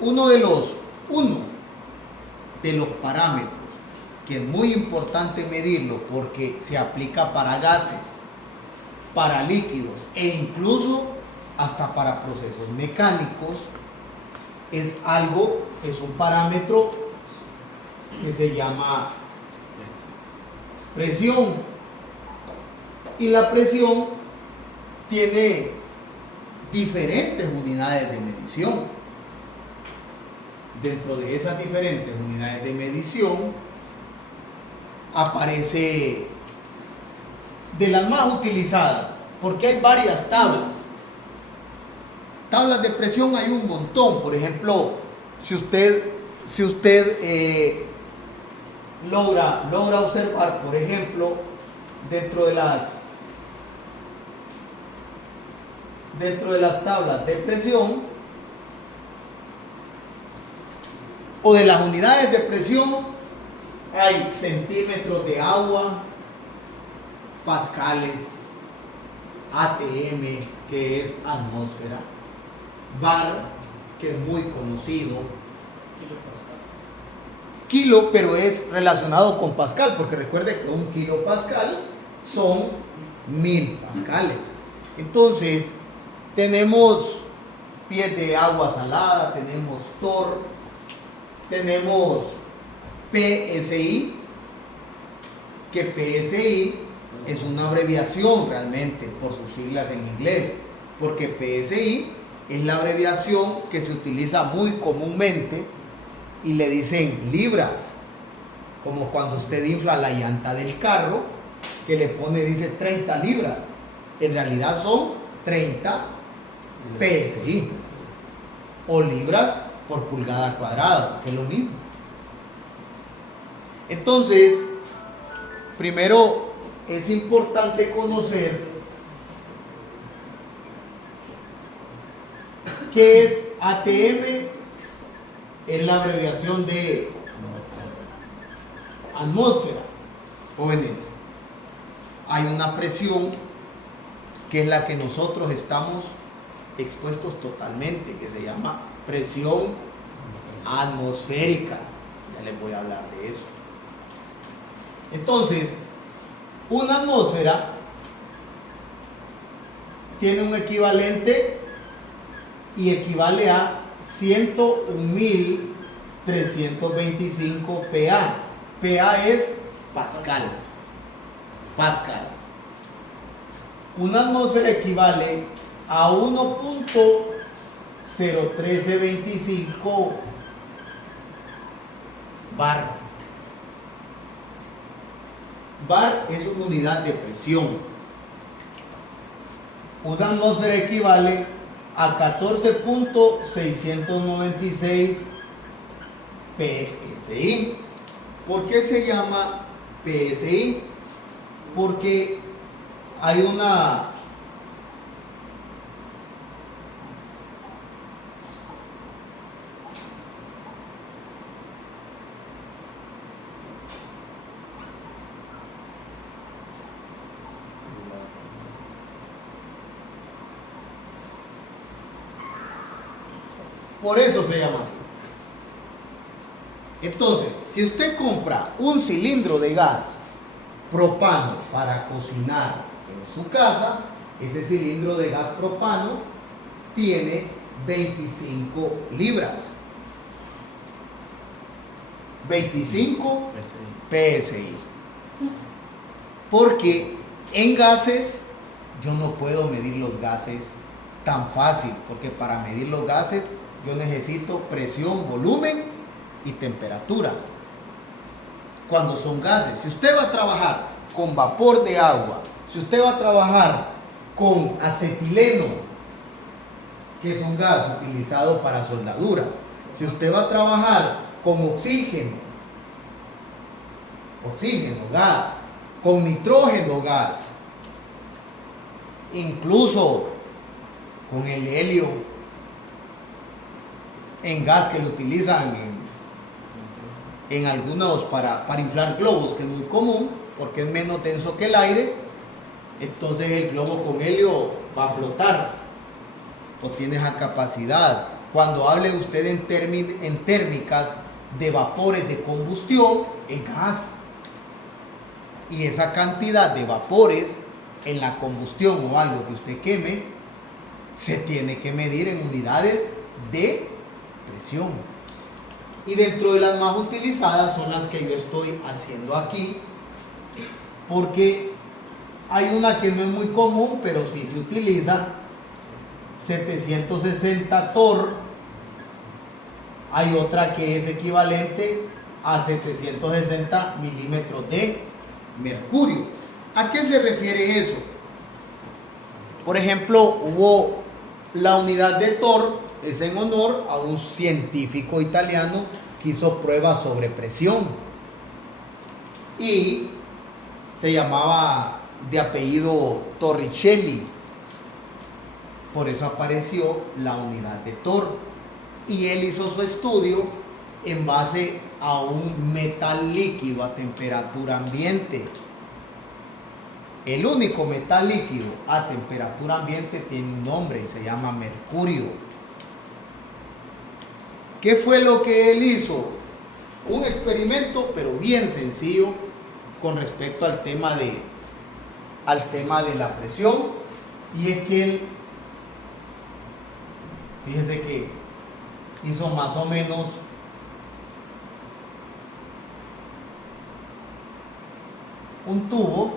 uno de los parámetros que es muy importante medirlo porque se aplica para gases, para líquidos e incluso hasta para procesos mecánicos, es un parámetro que se llama presión. Y la presión tiene diferentes unidades de medición. Dentro de esas diferentes unidades de medición aparece de las más utilizadas, porque hay varias tablas. Tablas de presión hay un montón. Por ejemplo, si usted logra observar, por ejemplo, dentro de las tablas de presión o de las unidades de presión, hay centímetros de agua, pascales, ATM, que es atmósfera, bar, que es muy conocido, kilo, pero es relacionado con pascal, porque recuerde que un kilopascal son 1000 pascales. Entonces, tenemos pies de agua salada, tenemos TOR, tenemos PSI, que PSI es una abreviación realmente por sus siglas en inglés, porque PSI es la abreviación que se utiliza muy comúnmente y le dicen libras, como cuando usted infla la llanta del carro, que le pone, dice 30 libras, en realidad son 30 PSI, o libras por pulgada cuadrada, que es lo mismo. Entonces, primero es importante conocer qué es ATM. Es la abreviación de atmósfera. Jóvenes, hay una presión que es la que nosotros estamos expuestos totalmente, que se llama presión atmosférica. Ya les voy a hablar de eso. Entonces, una atmósfera tiene un equivalente y equivale a 101.325 PA. PA es Pascal. Pascal. Una atmósfera equivale a 1.01325 bar. Bar es una unidad de presión. Una atmósfera equivale a 14.696 PSI. ¿Por qué se llama PSI? Porque hay una por eso se llama así. Entonces, si usted compra un cilindro de gas propano para cocinar en su casa, ese cilindro de gas propano tiene 25 libras. 25 PSI. Porque en gases yo no puedo medir los gases tan fácil, porque para medir los gases yo necesito presión, volumen y temperatura. Cuando son gases, si usted va a trabajar con vapor de agua, si usted va a trabajar con acetileno, que es un gas utilizado para soldaduras, si usted va a trabajar con oxígeno, gas, con nitrógeno, gas, incluso con el helio, en gas que lo utilizan en algunos para inflar globos, que es muy común porque es menos denso que el aire. Entonces el globo con helio va a flotar o tiene esa capacidad Cuando hable usted en térmicas de vapores de combustión, es gas. Y esa cantidad de vapores en la combustión o algo que usted queme, se tiene que medir en unidades de presión. Y dentro de las más utilizadas son las que yo estoy haciendo aquí, porque hay una que no es muy común, pero sí se utiliza, 760 torr. Hay otra que es equivalente a 760 milímetros de mercurio. ¿A qué se refiere eso? Por ejemplo, hubo la unidad de torr, es en honor a un científico italiano que hizo pruebas sobre presión y se llamaba de apellido Torricelli. Por eso apareció la unidad de torr. Y él hizo su estudio en base a un metal líquido a temperatura ambiente. El único metal líquido a temperatura ambiente tiene un nombre y se llama mercurio. ¿Qué fue lo que él hizo? Un experimento, pero bien sencillo, con respecto al tema de la presión. Y es que él, fíjense que hizo más o menos un tubo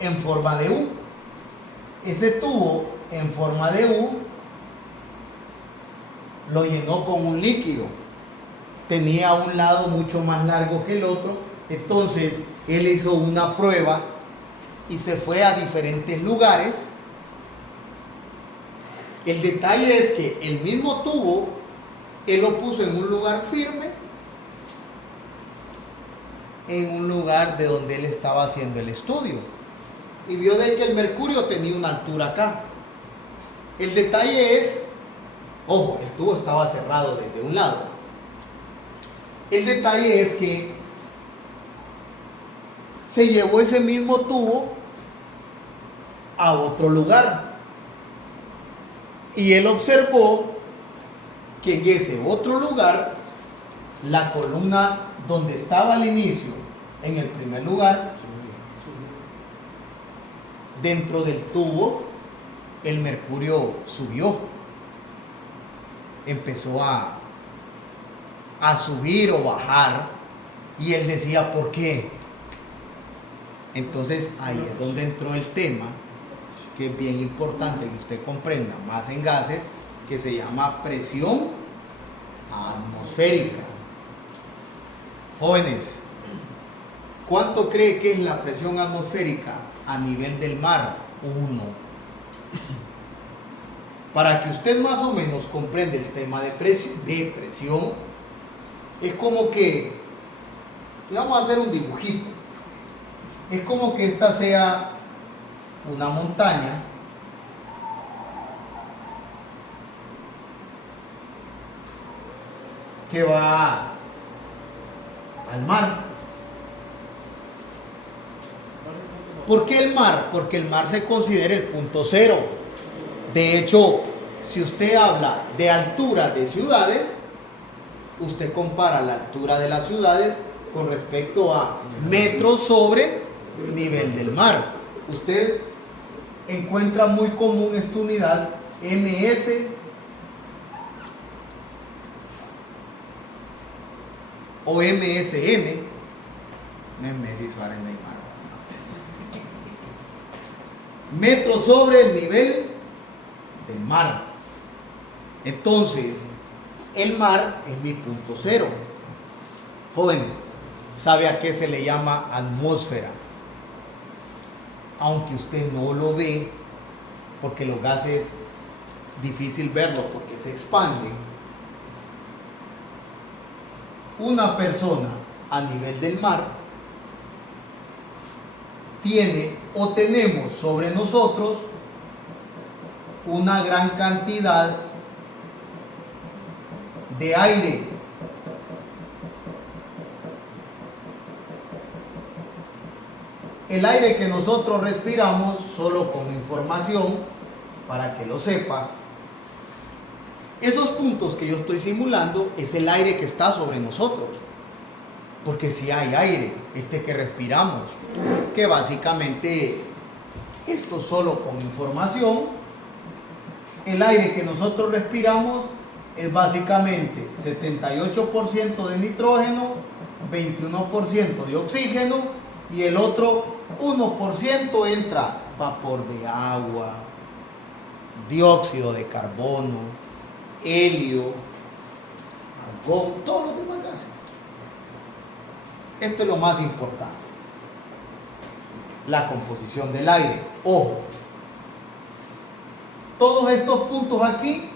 en forma de U. Ese tubo en forma de U lo llenó con un líquido. Tenía un lado mucho más largo que el otro. Entonces él hizo una prueba y se fue a diferentes lugares. El detalle es que el mismo tubo él lo puso en un lugar firme, en un lugar de donde él estaba haciendo el estudio, y vio de que el mercurio tenía una altura acá. El detalle es, ojo, el tubo estaba cerrado desde un lado. El detalle es que se llevó ese mismo tubo a otro lugar y él observó que en ese otro lugar la columna donde estaba al inicio, en el primer lugar, dentro del tubo, el mercurio subió, empezó a subir o bajar, y él decía, ¿por qué? Entonces ahí es donde entró el tema, que es bien importante que usted comprenda más en gases, que se llama presión atmosférica. Jóvenes, ¿cuánto cree que es la presión atmosférica a nivel del mar? 1. Para que usted más o menos comprenda el tema de presión, es como que, vamos a hacer un dibujito, es como que esta sea una montaña que va al mar. ¿Por qué el mar? Porque el mar se considera el punto cero. De hecho, si usted habla de altura de ciudades, usted compara la altura de las ciudades con respecto a metros sobre nivel del mar. Usted encuentra muy común esta unidad MS o MSN, metros sobre el nivel del mar. Entonces, el mar es mi punto cero. Jóvenes, ¿sabe a qué se le llama atmósfera? Aunque usted no lo ve, porque los gases es difícil verlo porque se expanden. Una persona a nivel del mar tiene o tenemos sobre nosotros una gran cantidad de aire. El aire que nosotros respiramos, solo como información, para que lo sepa, Esos puntos que yo estoy simulando es el aire que está sobre nosotros. Porque si hay aire, que respiramos, que básicamente, esto solo con información, el aire que nosotros respiramos es básicamente 78% de nitrógeno, 21% de oxígeno y el otro 1% entra vapor de agua, dióxido de carbono, helio, argón, todos los demás gases. Esto es lo más importante. La composición del aire. Ojo, todos estos puntos aquí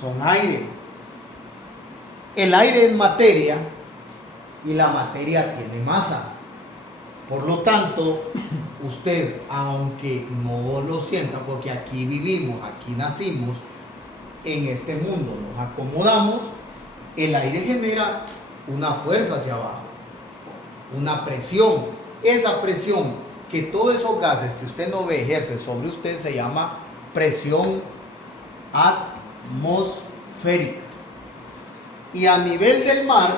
son aire. El aire es materia y la materia tiene masa. Por lo tanto, usted, aunque no lo sienta, porque aquí vivimos, aquí nacimos, en este mundo nos acomodamos, el aire genera una fuerza hacia abajo, una presión. Esa presión que todos esos gases que usted no ve ejerce sobre usted se llama presión atmosférica. Y a nivel del mar,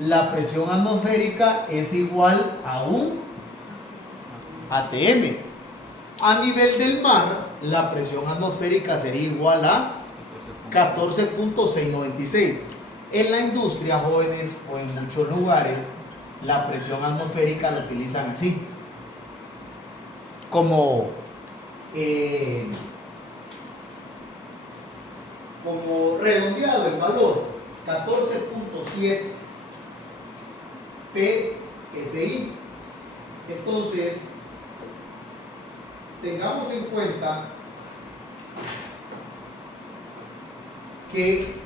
la presión atmosférica es igual a un ATM. A nivel del mar, la presión atmosférica sería igual a 14.696. En la industria, jóvenes, o en muchos lugares, la presión atmosférica la utilizan así, como redondeado el valor, 14.7 PSI. Entonces, tengamos en cuenta que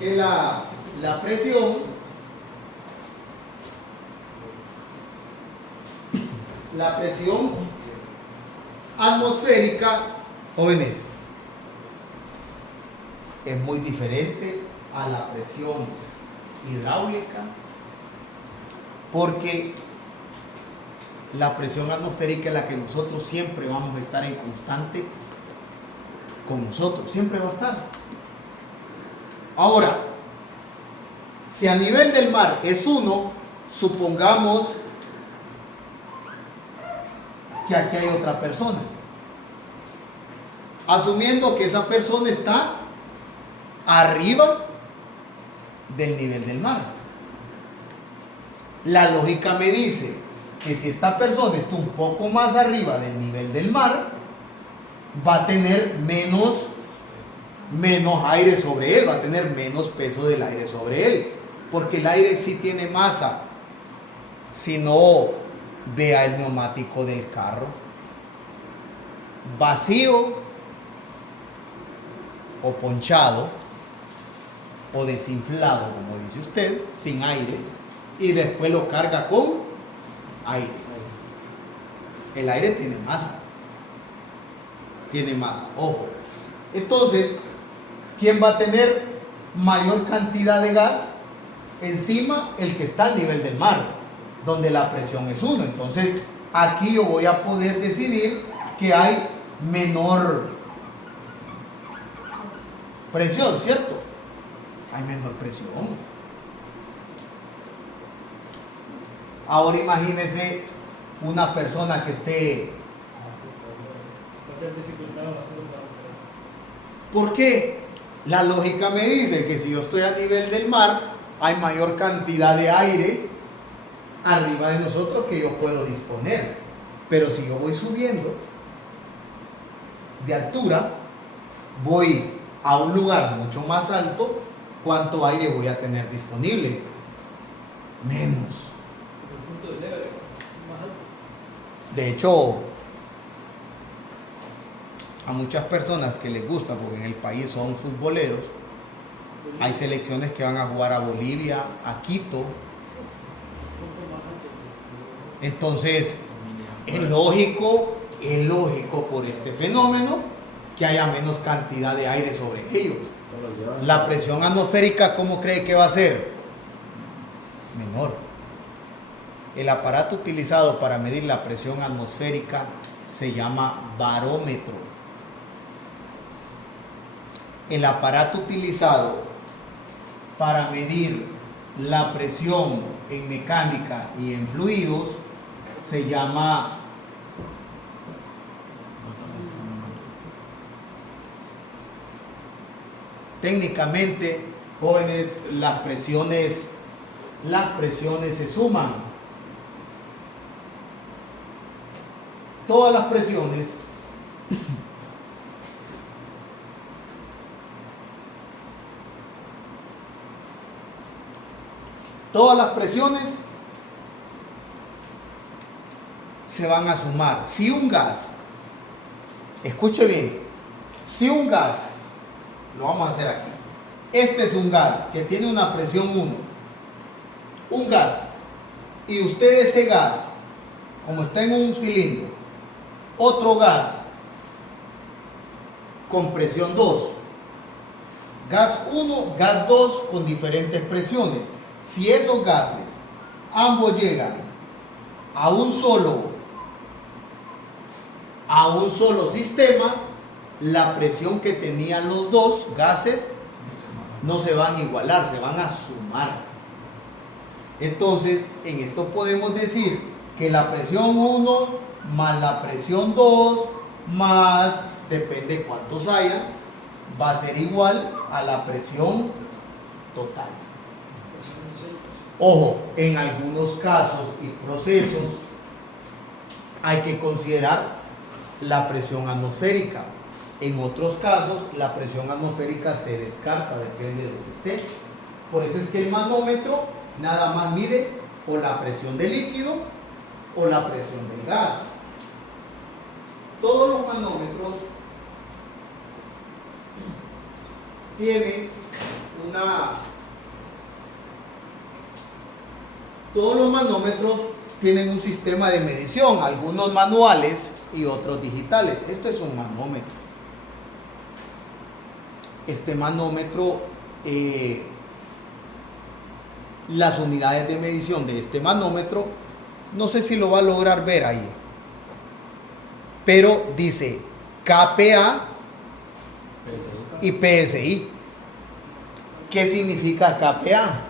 la presión atmosférica, jóvenes, es muy diferente a la presión hidráulica, porque la presión atmosférica es la que nosotros siempre vamos a estar en constante con nosotros, siempre va a estar. Ahora, si a nivel del mar es 1, supongamos que aquí hay otra persona, asumiendo que esa persona está arriba del nivel del mar. La lógica me dice que si esta persona está un poco más arriba del nivel del mar, va a tener menos aire sobre él, va a tener menos peso del aire sobre él, porque el aire sí tiene masa. Si no, vea el neumático del carro, vacío o ponchado o desinflado, como dice usted, sin aire, y después lo carga con aire. El aire tiene masa, ojo. Entonces, ¿quién va a tener mayor cantidad de gas? Encima, el que está al nivel del mar, donde la presión es 1. Entonces, aquí yo voy a poder decidir que hay menor presión, ¿cierto? Hay menor presión. Ahora imagínese una persona que esté... ¿Por qué? La lógica me dice que si yo estoy a nivel del mar, hay mayor cantidad de aire arriba de nosotros que yo puedo disponer. Pero si yo voy subiendo de altura, voy a un lugar mucho más alto, ¿cuánto aire voy a tener disponible? Menos. De hecho, a muchas personas que les gusta, porque en el país son futboleros, hay selecciones que van a jugar a Bolivia, a Quito. Entonces, es lógico por este fenómeno que haya menos cantidad de aire sobre ellos. La presión atmosférica, ¿cómo cree que va a ser? Menor. El aparato utilizado para medir la presión atmosférica se llama barómetro. El aparato utilizado para medir la presión en mecánica y en fluidos se llama técnicamente, jóvenes, las presiones se suman. Todas las presiones se van a sumar. Si un gas, escuche bien, si un gas, lo vamos a hacer aquí, este es un gas que tiene una presión 1, un gas, y usted ese gas, como está en un cilindro, otro gas con presión 2, gas 1, gas 2 con diferentes presiones. Si esos gases ambos llegan a un solo sistema, la presión que tenían los dos gases no se van a igualar, se van a sumar. Entonces, en esto podemos decir que la presión 1 más la presión 2 más, depende cuántos haya, va a ser igual a la presión total. Ojo, en algunos casos y procesos hay que considerar la presión atmosférica. En otros casos, la presión atmosférica se descarta, depende de donde esté. Por eso es que el manómetro nada más mide o la presión del líquido o la presión del gas. Todos los manómetros tienen un sistema de medición, algunos manuales y otros digitales. Este es un manómetro. Este manómetro, las unidades de medición de este manómetro, no sé si lo va a lograr ver ahí, pero dice kPa y PSI. ¿Qué significa kPa?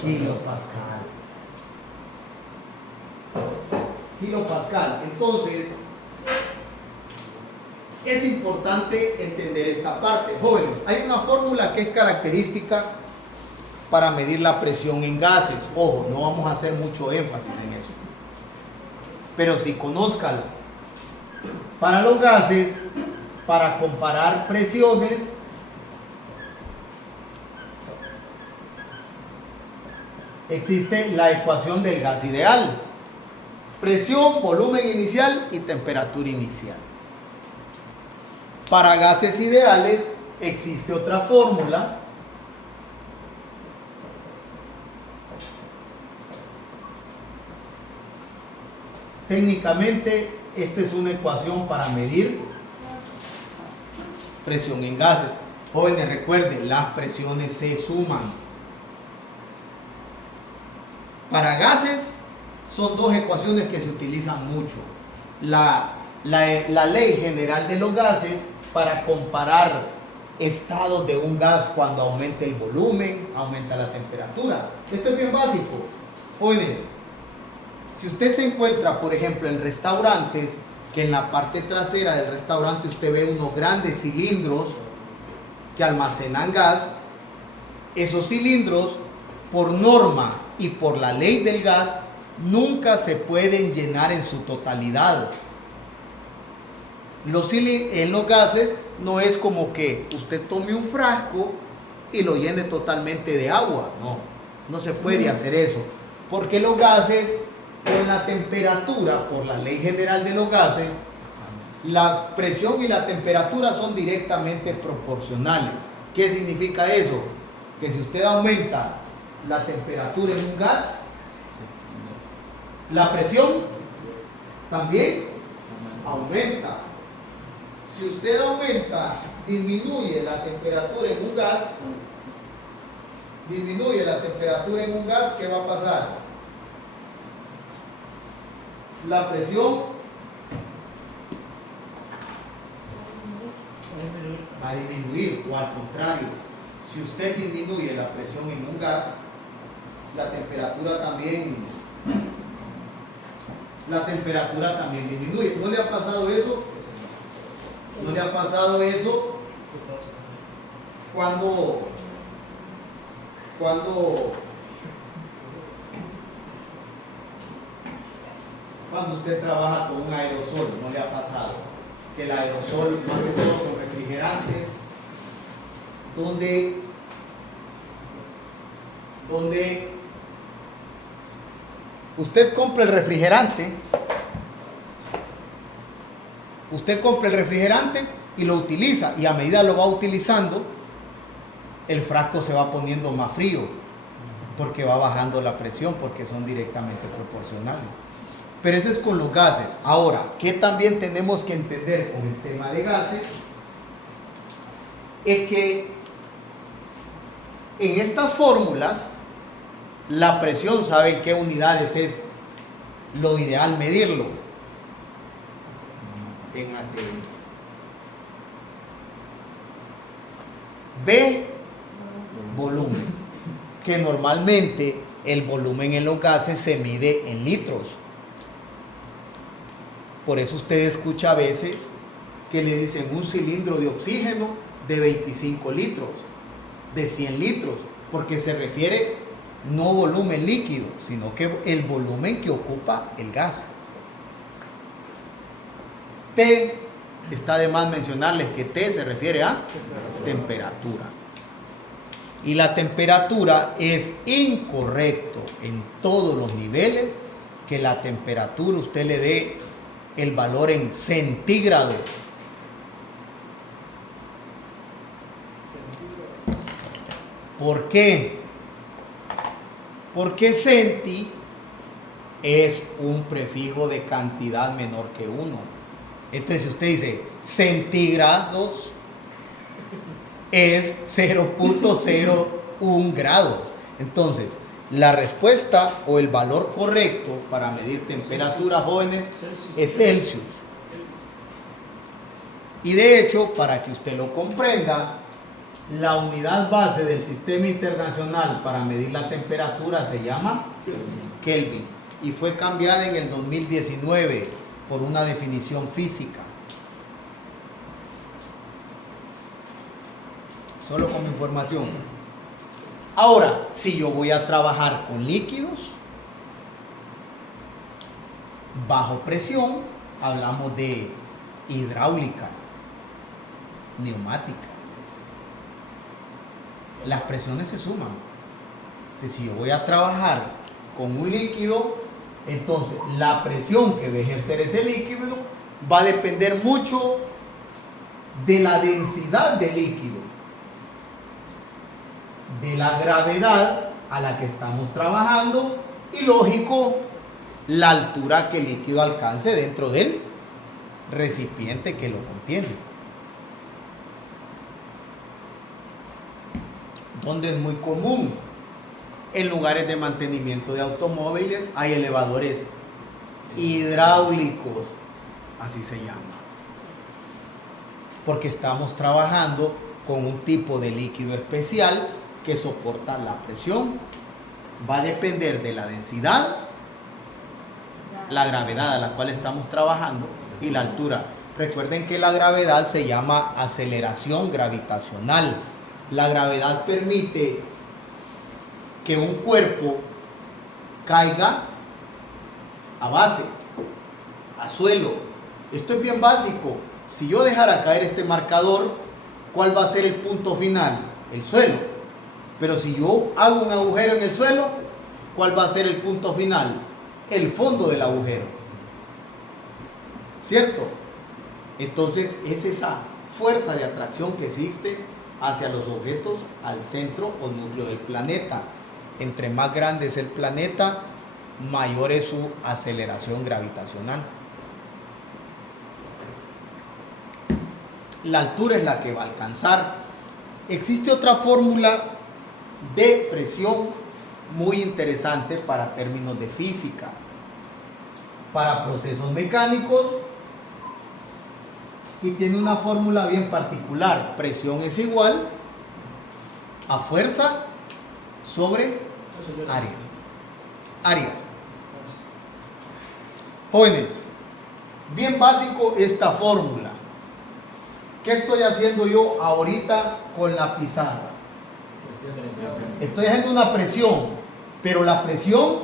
Kilopascal. Kilopascal. Entonces, es importante entender esta parte. Jóvenes, hay una fórmula que es característica para medir la presión en gases. Ojo, no vamos a hacer mucho énfasis en eso, pero sí conózcala. Para los gases, para comparar presiones, existe la ecuación del gas ideal: presión, volumen inicial y temperatura inicial. Para gases ideales existe otra fórmula técnicamente. Esta es una ecuación para medir presión en gases. Jóvenes, recuerden, las presiones se suman. Para gases son dos ecuaciones que se utilizan mucho. La ley general de los gases, para comparar estados de un gas cuando aumenta el volumen, aumenta la temperatura. Esto es bien básico. Jóvenes, si usted se encuentra, por ejemplo, en restaurantes, que en la parte trasera del restaurante usted ve unos grandes cilindros que almacenan gas, esos cilindros, por norma y por la ley del gas, nunca se pueden llenar en su totalidad. En los gases no es como que usted tome un frasco y lo llene totalmente de agua. No se puede hacer eso, porque los gases, con la temperatura, por la ley general de los gases, la presión y la temperatura son directamente proporcionales. ¿Qué significa eso? Que si usted aumenta la temperatura en un gas, la presión también aumenta. Si usted disminuye la temperatura en un gas, ¿qué va a pasar? la presión va a disminuir, o al contrario, si usted disminuye la presión en un gas, la temperatura también disminuye. ¿No le ha pasado eso? ¿No le ha pasado eso cuando usted trabaja con un aerosol? ¿No le ha pasado que el aerosol, más que todo con refrigerantes, donde usted compra el refrigerante y lo utiliza, y a medida lo va utilizando, el frasco se va poniendo más frío porque va bajando la presión, porque son directamente proporcionales. Pero eso es con los gases. Ahora, ¿qué también tenemos que entender con el tema de gases? Es que en estas fórmulas, la presión, ¿saben qué unidades es lo ideal medirlo? En ATM. B, volumen, que normalmente el volumen en los gases se mide en litros. Por eso usted escucha a veces que le dicen un cilindro de oxígeno de 25 litros, de 100 litros, porque se refiere no volumen líquido, sino que el volumen que ocupa el gas. T, está de más mencionarles que T se refiere a temperatura. Y la temperatura es incorrecto en todos los niveles que la temperatura usted le dé el valor en centígrados. ¿Por qué? Porque centi es un prefijo de cantidad menor que 1. Entonces, si usted dice centígrados, es 0.01 grados. Entonces, la respuesta o el valor correcto para medir temperatura, jóvenes, es Celsius. Y de hecho, para que usted lo comprenda, la unidad base del sistema internacional para medir la temperatura se llama Kelvin, y fue cambiada en el 2019 por una definición física. Solo como información. Ahora, si yo voy a trabajar con líquidos bajo presión, hablamos de hidráulica, neumática. Las presiones se suman. Si yo voy a trabajar con un líquido, entonces la presión que va a ejercer ese líquido va a depender mucho de la densidad del líquido, de la gravedad a la que estamos trabajando y, lógico, la altura que el líquido alcance dentro del recipiente que lo contiene. Donde es muy común, en lugares de mantenimiento de automóviles hay elevadores hidráulicos, así se llama, porque estamos trabajando con un tipo de líquido especial que soporta la presión. Va a depender de la densidad, la gravedad a la cual estamos trabajando y la altura. Recuerden que la gravedad se llama aceleración gravitacional. La gravedad permite que un cuerpo caiga a base, a suelo. Esto es bien básico. Si yo dejara caer este marcador, ¿cuál va a ser el punto final? El suelo. Pero si yo hago un agujero en el suelo, ¿cuál va a ser el punto final? El fondo del agujero. ¿Cierto? Entonces es esa fuerza de atracción que existe hacia los objetos al centro o núcleo del planeta. Entre más grande es el planeta, mayor es su aceleración gravitacional. La altura es la que va a alcanzar. Existe otra fórmula de presión muy interesante para términos de física. para procesos mecánicos y tiene una fórmula bien particular. Presión es igual a fuerza sobre área. Área. Jóvenes, bien básico esta fórmula. ¿Qué estoy haciendo yo ahorita con la pizarra? Estoy haciendo una presión, pero la presión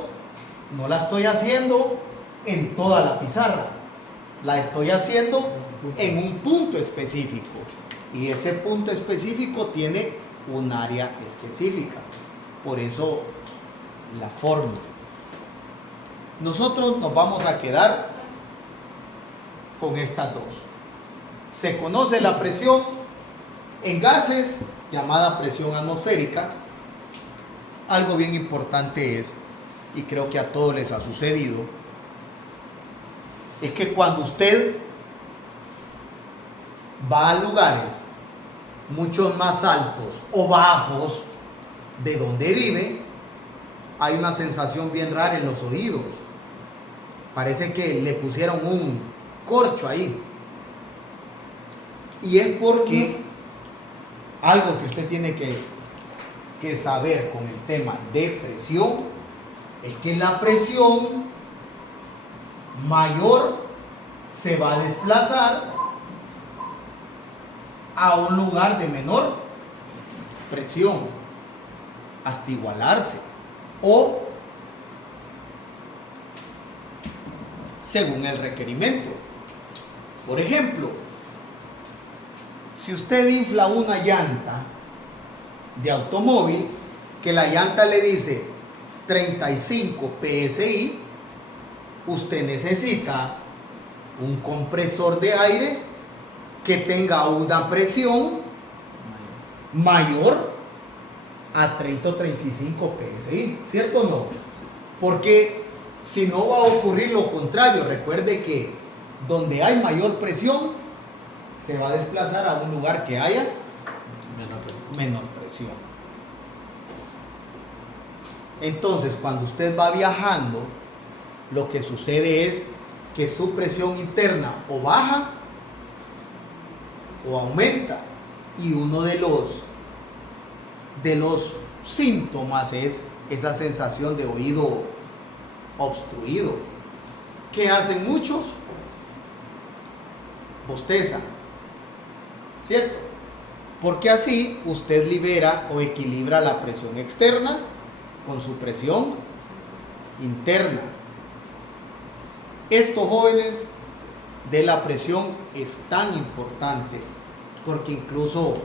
no la estoy haciendo en toda la pizarra. La estoy haciendo en un punto específico. Y ese punto específico tiene un área específica. Por eso la fórmula. Nosotros nos vamos a quedar con estas dos. Se conoce la presión en gases, llamada presión atmosférica. Algo bien importante es, y creo que a todos les ha sucedido, es que cuando usted va a lugares mucho más altos o bajos de donde vive, hay una sensación bien rara en los oídos. Parece que le pusieron un corcho ahí. Y es porque algo que usted tiene que saber con el tema de presión es que la presión mayor se va a desplazar a un lugar de menor presión hasta igualarse o según el requerimiento. Por ejemplo, si usted infla una llanta de automóvil, que la llanta le dice 35 PSI, usted necesita un compresor de aire que tenga una presión mayor a 30 o 35 PSI, ¿cierto o no? Porque si no va a ocurrir lo contrario. Recuerde que donde hay mayor presión se va a desplazar a un lugar que haya menor presión. Entonces, cuando usted va viajando, lo que sucede es que su presión interna o baja o aumenta, y uno de los síntomas es esa sensación de oído obstruido. ¿Qué hacen muchos? Bostezan, ¿cierto? Porque así usted libera o equilibra la presión externa con su presión interna. Esto, jóvenes, de la presión es tan importante porque incluso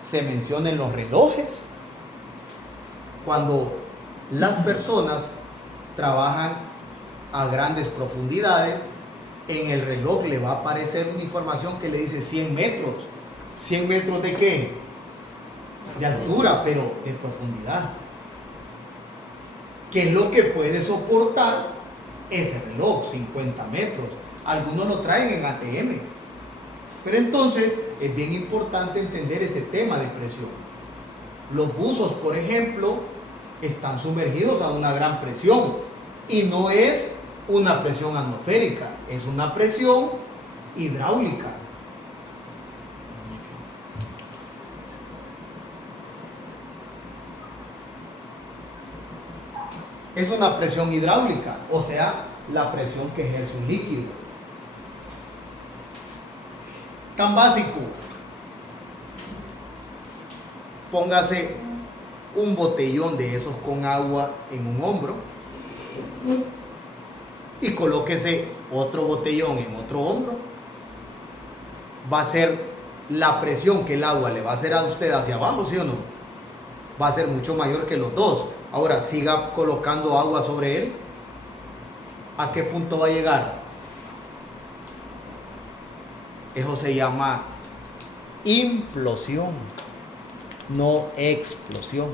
se menciona en los relojes. Cuando las personas trabajan a grandes profundidades, en el reloj le va a aparecer una información que le dice 100 metros. ¿100 metros de qué? De altura, pero de profundidad. ¿Qué es lo que puede soportar ese reloj? 50 metros. Algunos lo traen en ATM. Pero entonces es bien importante entender ese tema de presión. Los buzos, por ejemplo, están sumergidos a una gran presión y no es una presión atmosférica, es una presión hidráulica. Es una presión hidráulica, o sea, la presión que ejerce un líquido. Tan básico. Póngase un botellón de esos con agua en un hombro y colóquese otro botellón en otro hombro. Va a ser la presión que el agua le va a hacer a usted hacia abajo, ¿sí o no? Va a ser mucho mayor que los dos. Ahora siga colocando agua sobre él. ¿A qué punto va a llegar? Eso se llama implosión, no explosión.